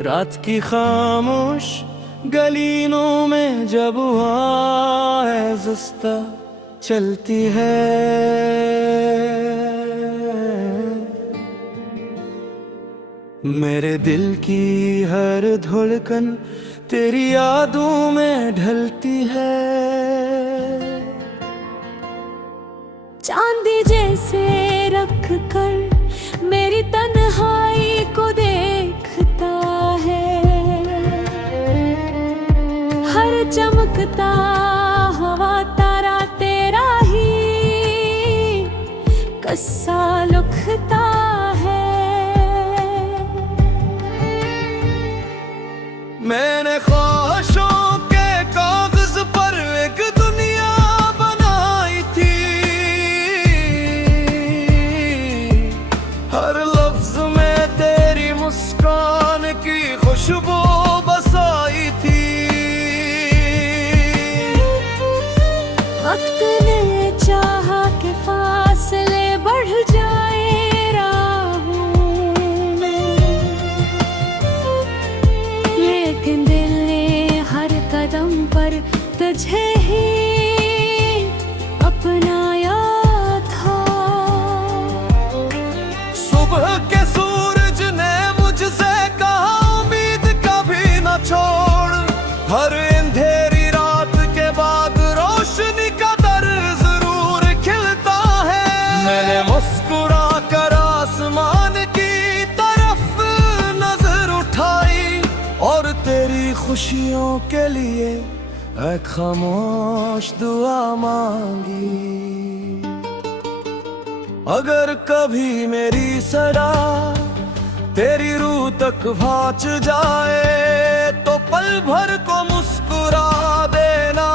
रात की खामोश गलियों में जब हवाएं ज़ुस्ता चलती है, मेरे दिल की हर धड़कन तेरी यादों में ढलती है। चांदी जैसे रख कर मेरी तन्हाई को देखता है, हर चमकता हवा तारा तेरा ही कस्सा लुकता है। मैंने ख्वाहिशों के कागज पर एक दुनिया बनाई थी, हर लफ्ज में तेरी मुस्कान की खुशबू बसाई थी। वक्त ने चाहा कि फासले बढ़ जाए राहों में, लेकिन दिल ने हर कदम पर तुझे ही अपनाया था। सुबह के सूरज ने मुझसे कहा उम्मीद कभी न छोड़, हर अंधेरी रात के बाद रोशनी का दर जरूर खिलता है। मैंने मुस्कुरा कर आसमान की तरफ नजर उठाई और तेरी खुशियों के लिए एक खामोश दुआ मांगी। अगर कभी मेरी सदा तेरी रूह तक पहुंच जाए तो पल भर को मुस्कुरा देना।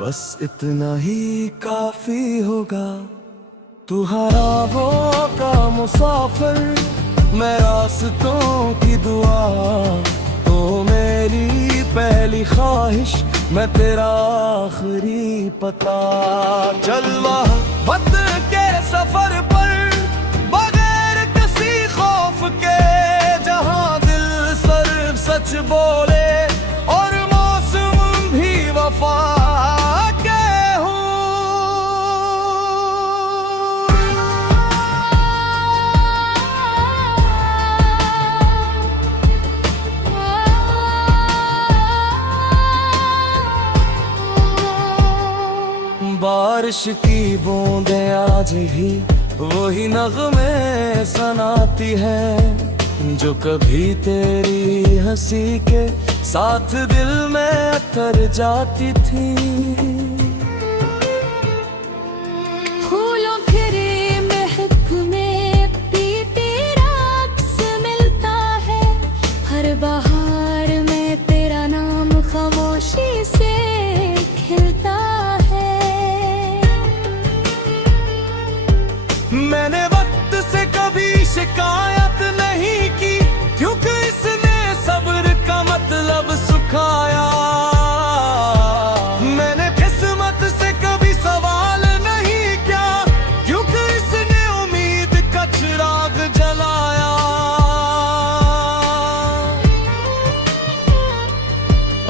बस इतना ही काफी होगा, तू ख्वाबों का मुसाफिर, मैं रास्तों की दुआ, तो मेरी पहली ख्वाहिश, मैं तेरा आखिरी पता। चल मोहब्बत के सफर पर बगैर किसी खौफ के, जहां दिल सिर्फ सच बोले और मौसम भी वफा के हों। बारिश की बूंदें आज भी वही नगमे सुनाती है, जो कभी तेरी हंसी के साथ दिल में उतर जाती थी। फूलों खिरे महक में भी तेरा अक्स मिलता है, हर बहार में तेरा नाम खामोशी से खिलता है। मैंने वक्त से कभी शिकायत नहीं की, क्योंकि इसने सब्र का मतलब सिखाया। मैंने किस्मत से कभी सवाल नहीं किया, क्योंकि इसने उम्मीद का चिराग जलाया।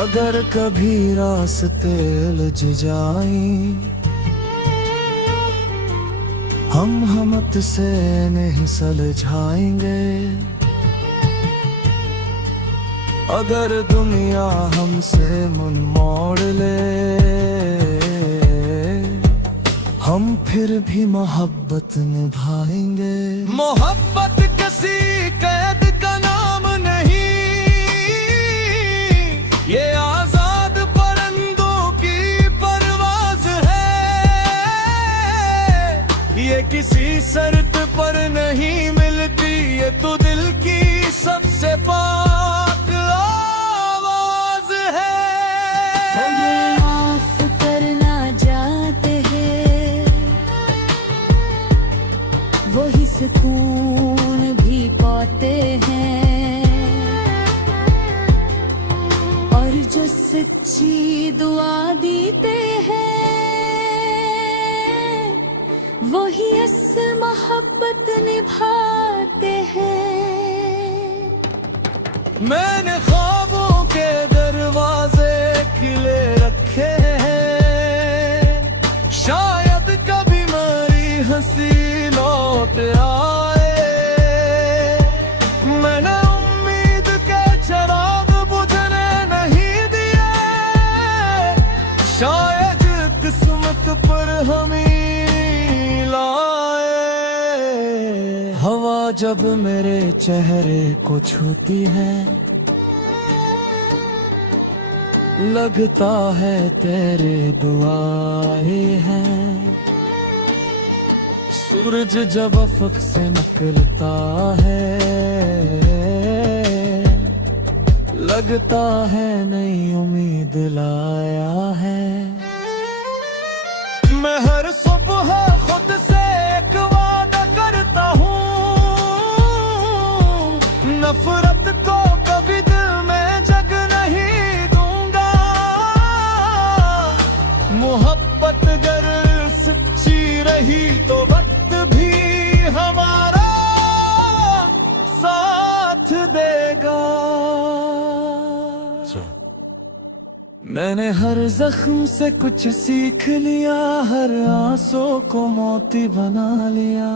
अगर कभी रास्ते उलझ जाएं, हम से नहीं सुलझाएंगे। अगर दुनिया हमसे मुंह मोड़ ले, हम फिर भी मोहब्बत निभाएंगे। मोहब्बत किसी कैद का नाम नहीं, ये आजाद परिंदों की परवाज है। ये किसी शर्त पर नहीं मिलती, ये तो दिल की सबसे पाक आवाज है। माफ करना चाहते हैं, वही सुकून भी पाते हैं, और जो सच्ची दुआ देते हैं वही आसमां मोहब्बत निभाते हैं। मैंने ख्वाबों के दरवाजे खिले रखे हैं, शायद कभी मेरी हंसी लौट आए। मैंने उम्मीद के चिराग बुझने नहीं दिए, शायद किस्मत पर हम ही लाए। हवा जब मेरे चेहरे को छूती है, लगता है तेरे दुआएं हैं। सूरज जब अफक से निकलता है, लगता है नई उम्मीद लाया है। मैं हर सुबह खुद से एक वादा करता हूँ, नफरत को कभी दिल में जग नहीं दूंगा। मोहब्बत अगर सच्ची रही तो वक्त भी हमारा साथ देगा। मैंने हर जख्म से कुछ सीख लिया, हर आंसू को मोती बना लिया।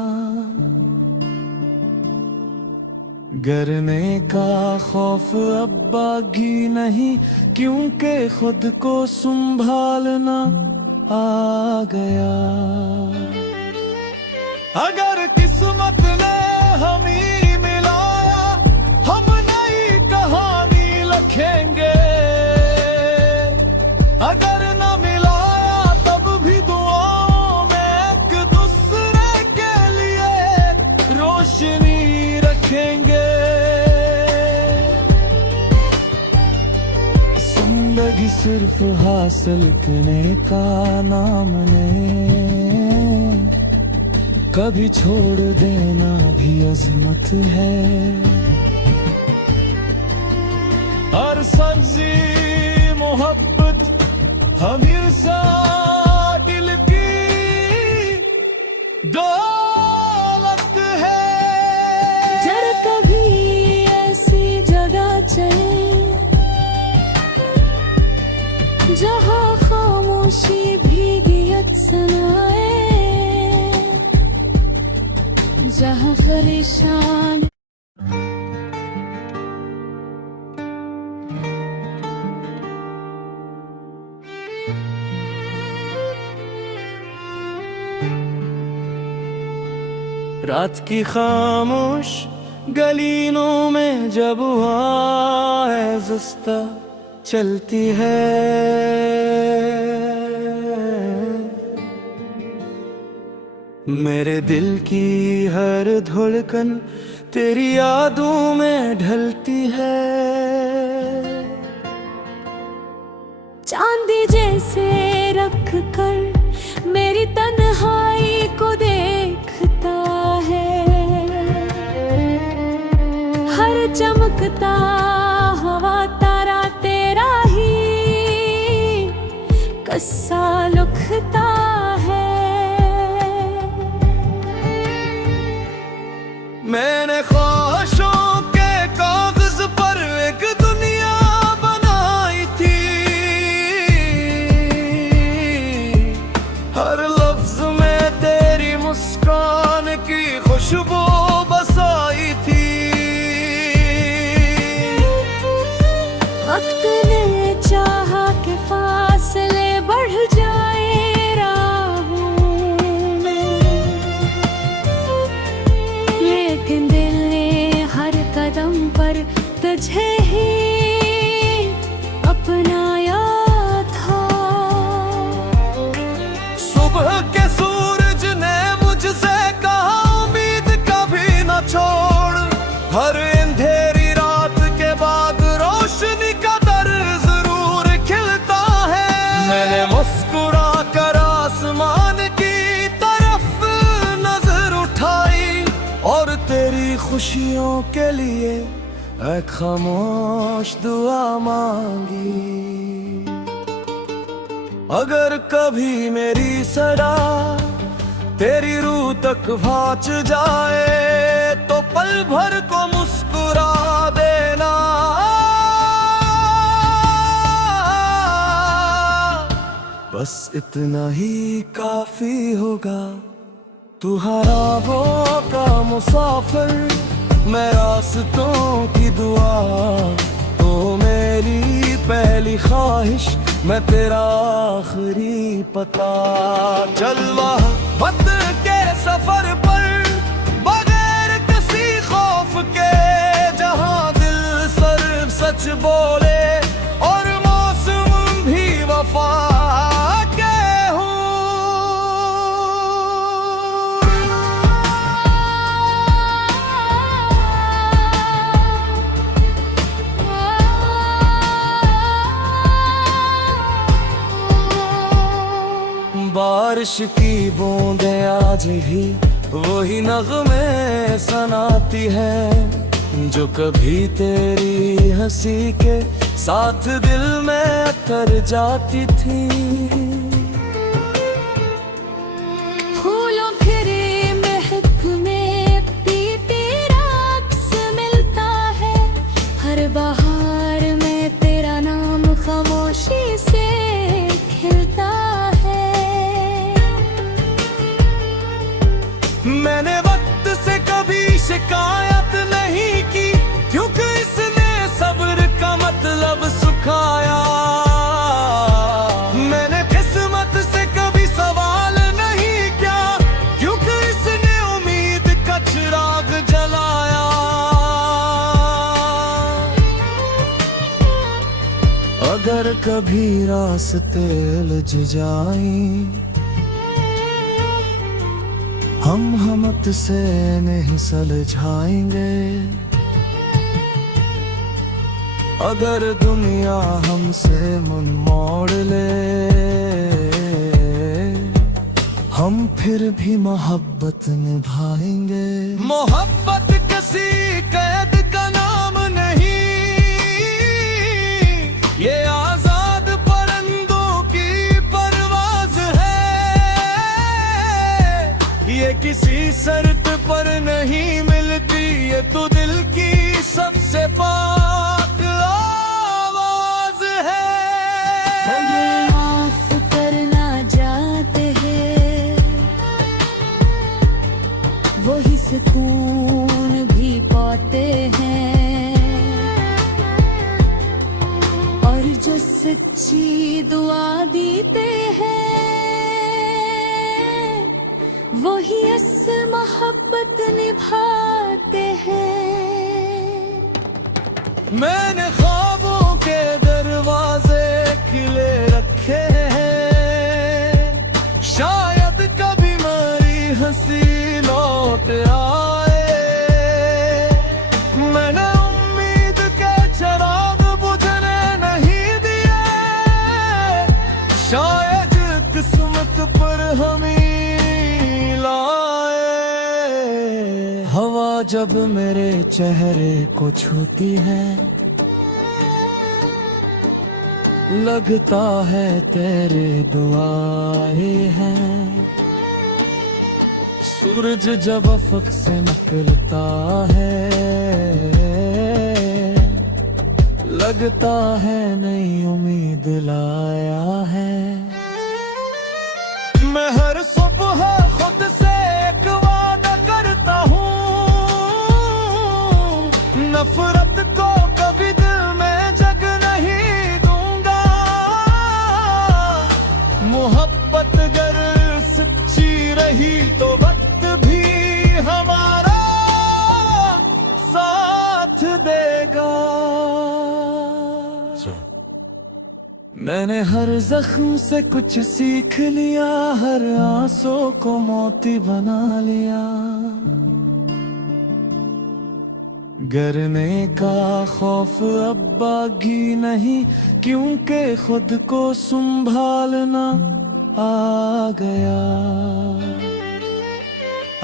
गिरने का खौफ अब बागी नहीं, क्योंकि खुद को संभालना आ गया। अगर किस्मत ने हम ही मिलाया, हम नई कहानी लिखेंगे। अगर न मिलाया तब भी दुआओं में एक दूसरे के लिए रोशनी रखेंगे। जिंदगी सिर्फ हासिल करने का नाम नहीं, कभी छोड़ देना भी अजमत है। हर सच्ची मोहब्बत हमेशा दिल की दौलत है। जरा कभी ऐसी जगह चले जहाँ खामोशी भी गीत सुनाए, जहाँ परेशान रात की खामोश गलियों में जब आए ज़ुस्ता चलती है, मेरे दिल की हर धड़कन तेरी यादों में ढलती है। चांदी जैसे रख कर मेरी तन्हाई को देखता है, हर चमकता हवा तारा तेरा ही कस्सा लुखता है। मैंने ख्वाहिशों के कागज पर एक दुनिया बनाई थी, हर लफ्ज में तेरी मुस्कान की खुशबू बसाई थी। वक्त ने चाहा कि फासले बढ़ जाए राहों में, लेकिन दिल ने हर कदम पर तुझे ही अपनाया था। सुबह के सूरज ने मुझसे कहा उम्मीद कभी न छोड़, हर अंधेरी रात के बाद रोशनी का दर जरूर खिलता है। मैंने मुस्कुरा कर आसमान की तरफ नजर उठाई और तेरी खुशियों के लिए एक खामोश दुआ मांगी। अगर कभी मेरी सदा तेरी रूह तक भांच जाए तो पल भर को मुस्कुरा देना। बस इतना ही काफी होगा, तू ख्वाबों का मुसाफिर, मैं रास्तों की दुआ, तो मेरी पहली ख्वाहिश, मैं तेरा आखिरी पता। चल मोहब्बत के सफर पर बगैर किसी खौफ के, जहां दिल सिर्फ सच बोले और मौसम भी वफा के हों। बारिश की बूंदें आज भी वही नगमे सुनाती है, जो कभी तेरी हंसी के साथ दिल में उतर जाती थी। फूलों खिले महक में भी तेरा अक्स मिलता है, हर बहार में तेरा नाम खामोशी से खिलता है। मैंने वक्त से कभी शिकायत नहीं की, क्योंकि इसने सब्र का मतलब सिखाया। मैंने किस्मत से कभी सवाल नहीं किया, क्योंकि इसने उम्मीद का चिराग जलाया। अगर कभी रास्ते उलझ जाएं, हम से नहीं सुलझाएंगे। अगर दुनिया हमसे मुंह मोड़ ले, हम फिर भी मोहब्बत निभाएंगे। मोहब्बत किसी कैद का नाम नहीं, ये आजाद परिंदों की परवाज है। ये किसी शर्त पर नहीं मिलती, ये तो दिल की सबसे पाक आवाज है। माफ करना चाहते हैं, वही सुकून भी पाते हैं, और जो सच्ची दुआ देते हैं, वही असल मोहब्बत निभाते हैं। मैंने ख्वाबों के दरवाजे खिले रखे हैं, शायद कभी मेरी हंसी लौट आए। मैंने उम्मीद के चिराग बुझने नहीं दिए, शायद किस्मत पर हमें लाए। हवा जब मेरे चेहरे को छूती है, लगता है तेरे दुआएं हैं। सूरज जब अफक से निकलता है, लगता है नई उम्मीद लाया है। मैं हर सुबह खुद से एक वादा करता हूँ, नफरत को कभी दिल में जग नहीं दूंगा। मोहब्बत अगर सच्ची रही तो वक्त भी हमारा साथ देगा। मैंने हर जख्म से कुछ सीख लिया, हर आंसू को मोती बना लिया। गिरने का खौफ अब बागी नहीं, क्योंकि खुद को संभालना आ गया।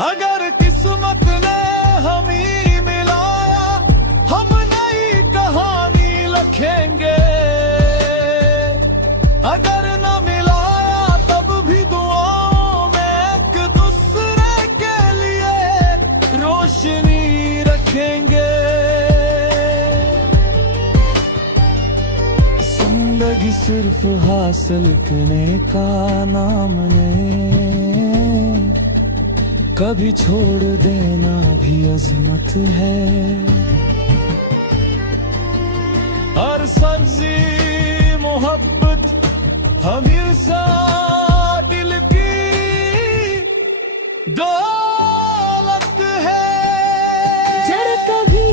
अगर किस्मत ने हमें मिलाया, हम नई कहानी लिखेंगे। अगर न मिलाया तब भी दुआओं में एक दूसरे रखेंगे। जिंदगी सिर्फ हासिल करने का नाम नहीं, कभी छोड़ देना भी अजमत है। हर सच्ची मोहब्बत हमेशा दिल की दौलत है। जरा कभी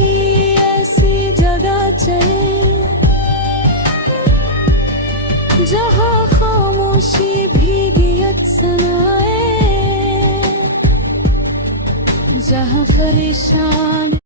ऐसी जगह चले जहाँ खामोशी भीगियत सुनाए, जहाँ परेशान